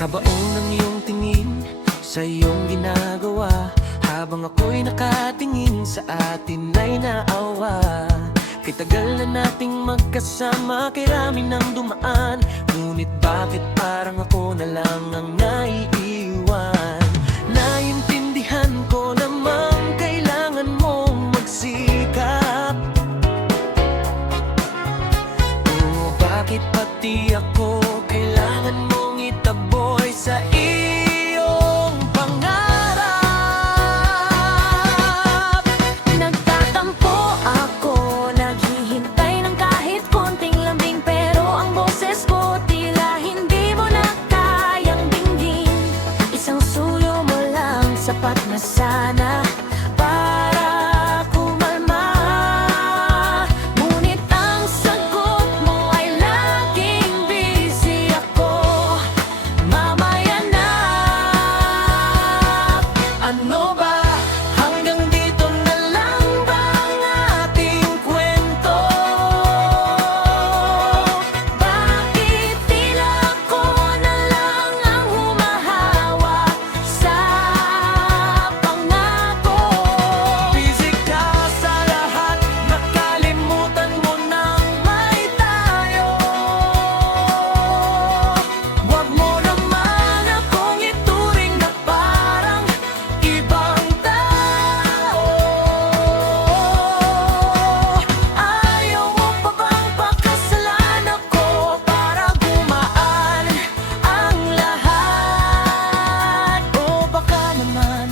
Kabaon ng iyong tingin sa iyong ginagawa, habang ako'y nakatingin sa atin ay naawa. Kay tagal na nating magkasama, kay rami nang dumaan, ngunit bakit parang ako na lang ang naiiwan? Naintindihan ko namang kailangan mong magsikap. Oo, bakit pati ako kailangan mong itaboy sa iyong pangarap? Nagtatampo ako, naghihintay ng kahit konting lambing, pero ang boses ko tila hindi mo na kayang dinggin. Isang suyo mo lang sapat na sana para kumalma, ngunit ang sagot mo ay laging busy ako, mamaya na. Ano ba? Hanggang dito na lang ba ang ating kwento? Bakit tila ako na lang ang humahawak sa pangako? Busy ka sa lahat, nakalimutan mo nang may tayo. Huwag mo naman akong ituring na parang ibang tao. Ayaw mo pa bang pakasalan ako para gumaan ang lahat? O baka naman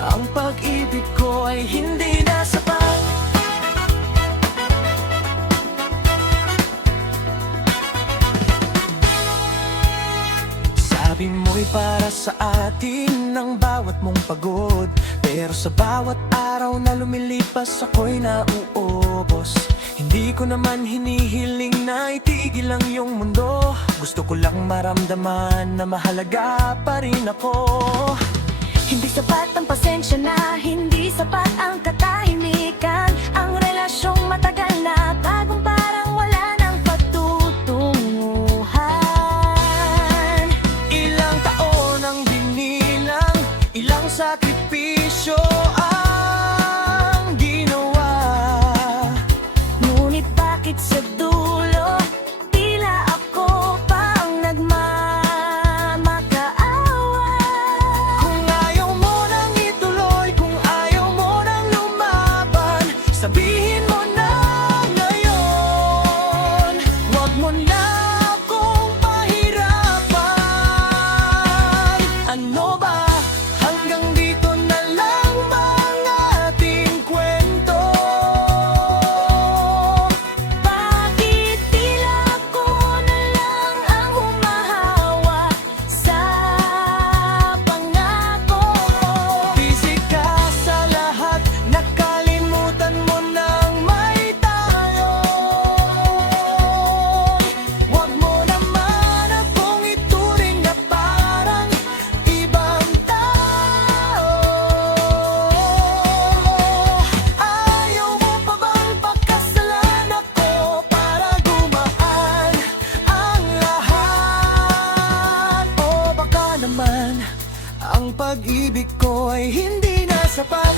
ang pag-ibig ko ay hindi na sapat. Sabi mo'y para sa atin ang bawat mong pagod, pero sa bawat araw na lumilipas ako'y nauubos. Hindi ko naman hinihiling na itigil ang iyong mundo, gusto ko lang maramdaman na mahalaga pa rin ako. Hindi sapat ang pasensya na, hindi sapat ang katahimikan, ang relasyong matagal na bagong parang wala ng patutunguhan. Ilang taon ang binilang, ilang sakripisyo ang ginawa, Ngunit bakit sa dulo tila ako pa ang nagmamakaawa? kung ayaw mo nang ituloy, kung ayaw mo nang lumaban, sabihin mo na ngayon. Huwag mo na akong pahirapan. Ano ba? Hanggang dito na lang ba ang ating kwento? Bakit tila ako na lang ang humahawak sa pangako? Busy ka sa lahat, nakalimutan mo nang may tayo. Huwag mo naman akong ituring na parang ibang tao. Ayaw mo pa bang pakasalan ako para gumaan ang lahat? O baka naman ang pag-ibig ko ay hindi na sapat.